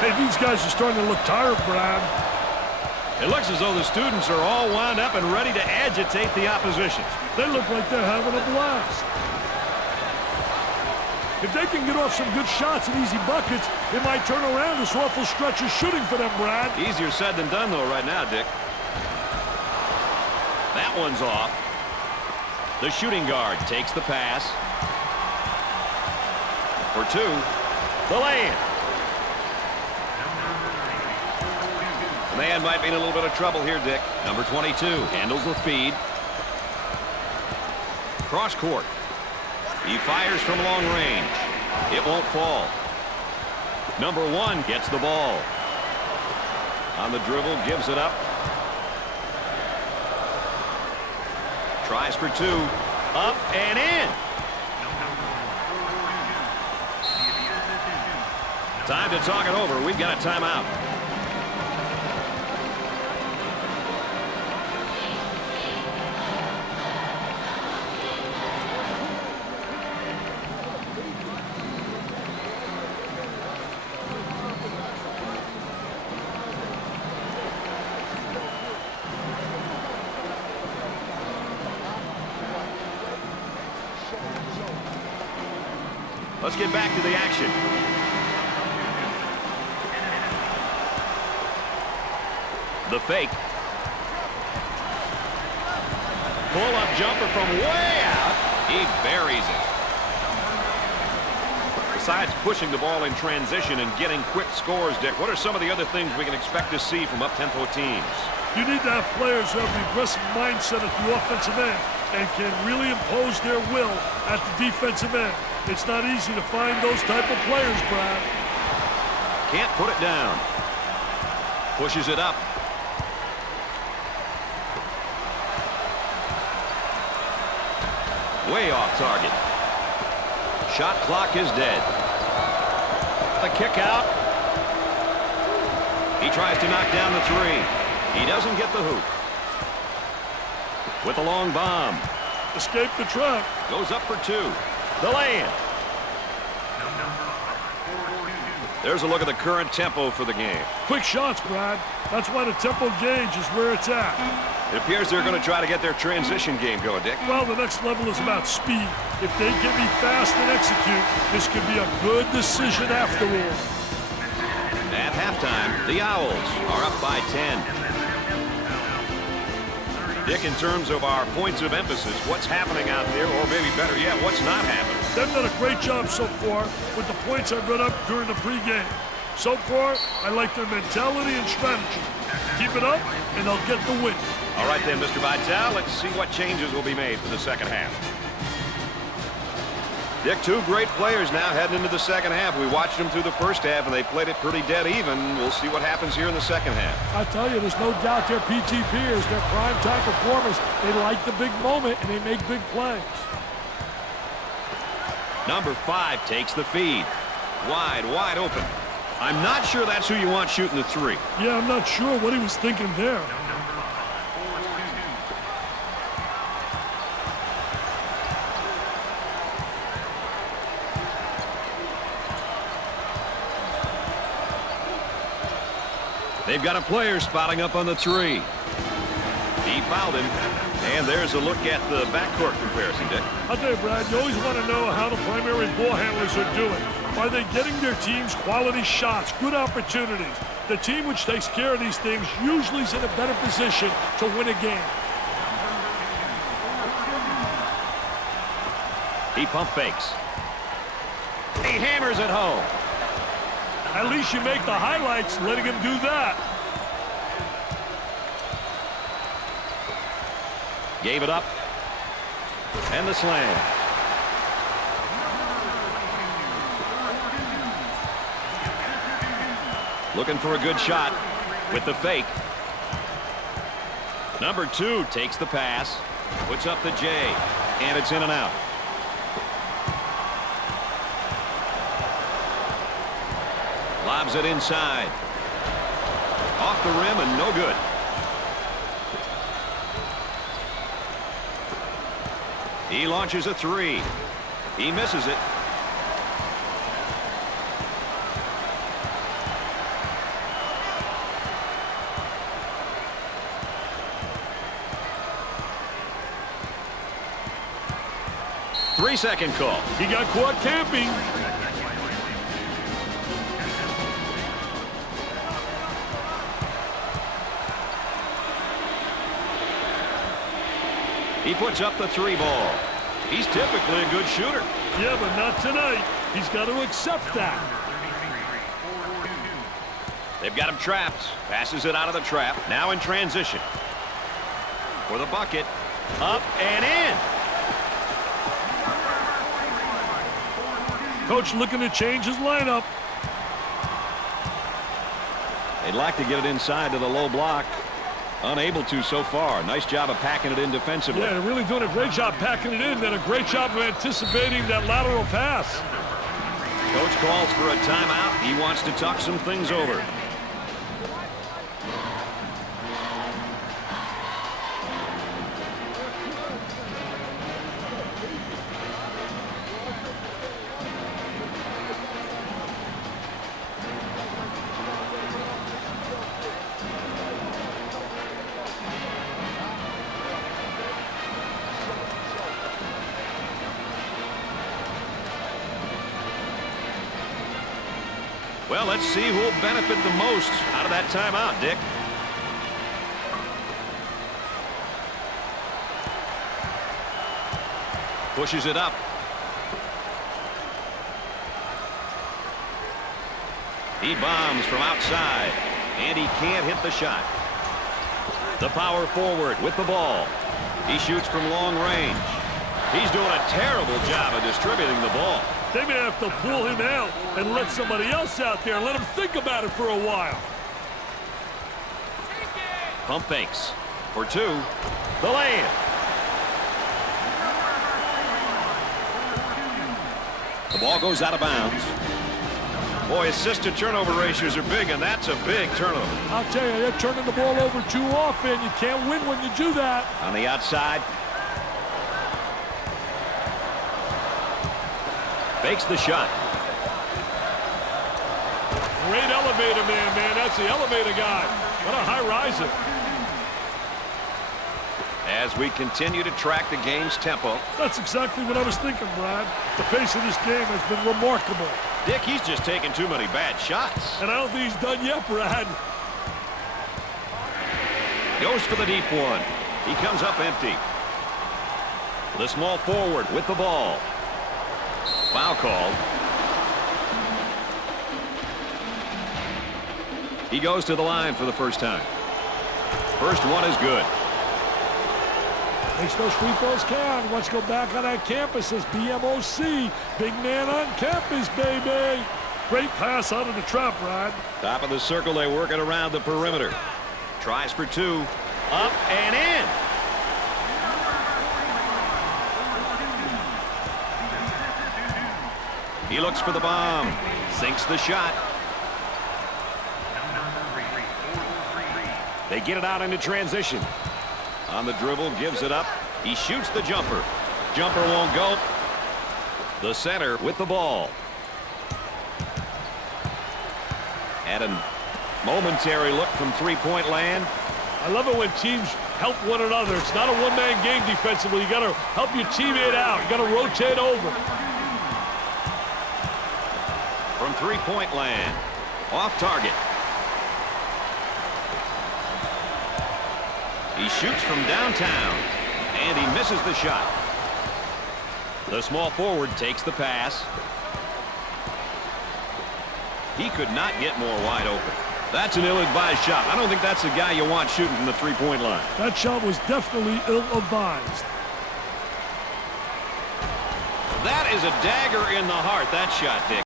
Hey, these guys are starting to look tired, Brad. It looks as though the students are all wound up and ready to agitate the opposition. They look like they're having a blast. If they can get off some good shots and easy buckets, it might turn around this awful stretch of shooting for them, Brad. Easier said than done, though, right now, Dick. That one's off. The shooting guard takes the pass. For two. The lay-in. The man might be in a little bit of trouble here, Dick. Number 22 handles the feed. Cross court. He fires from long range. It won't fall. Number 1 gets the ball. On the dribble, gives it up. Tries for 2. Up and in. Time to talk it over. We've got a timeout. Let's get back to the action. The fake. Pull-up jumper from way out. He buries it. Besides pushing the ball in transition and getting quick scores, Dick, what are some of the other things we can expect to see from up-tempo teams? You need to have players who have the aggressive mindset at the offensive end and can really impose their will at the defensive end. It's not easy to find those type of players, Brad. Can't put it down. Pushes it up. Way off target. Shot clock is dead. The kick out. He tries to knock down the 3. He doesn't get the hoop. With a long bomb. Escape the trap. Goes up for 2. The lay-in. There's a look at the current tempo for the game. Quick shots, Brad. That's why the tempo gauge is where it's at. It appears they're going to try to get their transition game going, Dick. Well, the next level is about speed. If they get me fast and execute, this could be a good decision afterward. At halftime, the Owls are up by 10. Dick, in terms of our points of emphasis, what's happening out there, or maybe better yet, what's not happening? They've done a great job so far with the points I've read up during the pregame. So far, I like their mentality and strategy. Keep it up, and they'll get the win. All right then, Mr. Vitale, let's see what changes will be made for the second half. Dick, 2 great players now heading into the second half. We watched them through the first half, and they played it pretty dead even. We'll see what happens here in the second half. I tell you, there's no doubt they're PTPers. They're prime-time performers. They like the big moment, and they make big plays. Number 5 takes the feed. Wide open. I'm not sure that's who you want shooting the 3. Yeah, I'm not sure what he was thinking there. They've got a player spotting up on the 3. He fouled him. And there's a look at the backcourt comparison, Dick. I'll tell you, Brad, you always want to know how the primary ball handlers are doing. Are they getting their teams quality shots, good opportunities? The team which takes care of these things usually is in a better position to win a game. He pump fakes. He hammers it home. At least you make the highlights letting him do that. Gave it up. And the slam. Looking for a good shot with the fake. Number 2 takes the pass. Puts up the J. And it's in and out. Lobs it inside. Off the rim and no good. He launches a 3. He misses it. Three-second call. He got caught camping. He puts up the 3 ball. He's typically a good shooter. Yeah, but not tonight. He's got to accept that. They've got him trapped. Passes it out of the trap. Now in transition. For the bucket. Up and in. Coach looking to change his lineup. They'd like to get it inside to the low block. Unable to so far. Nice job of packing it in defensively. Yeah, they're really doing a great job packing it in, and a great job of anticipating that lateral pass. Coach calls for a timeout. He wants to talk some things over. Well, let's see who will benefit the most out of that timeout, Dick. Pushes it up. He bombs from outside, and he can't hit the shot. The power forward with the ball. He shoots from long range. He's doing a terrible job of distributing the ball. They may have to pull him out and let somebody else out there and let him think about it for a while. Pump fakes for 2. The lay-in. The ball goes out of bounds. Boy, assist-to-turnover ratios are big, and that's a big turnover. I'll tell you, they're turning the ball over too often. You can't win when you do that. On the outside. Fakes the shot. Great elevator man. That's the elevator guy. What a high riser. As we continue to track the game's tempo. That's exactly what I was thinking, Brad. The pace of this game has been remarkable. Dick, he's just taking too many bad shots. And I don't think he's done yet, Brad. Goes for the deep one. He comes up empty. The small forward with the ball. Foul called. He goes to the line for the first time. First one is good. Makes those free throws count. Wants to go back on that campus as BMOC. Big man on campus, baby. Great pass out of the trap, Brad. Top of the circle, they work it around the perimeter. Tries for 2. Up and in. He looks for the bomb. Sinks the shot. They get it out into transition. On the dribble, gives it up. He shoots the jumper. Jumper won't go. The center with the ball. At a momentary look from three-point land. I love it when teams help one another. It's not a one-man game defensively. You got to help your teammate out. You got to rotate over. From three-point land. Off target. He shoots from downtown, and he misses the shot. The small forward takes the pass. He could not get more wide open. That's an ill-advised shot. I don't think that's the guy you want shooting from the three-point line. That shot was definitely ill-advised. That is a dagger in the heart, that shot, Dick.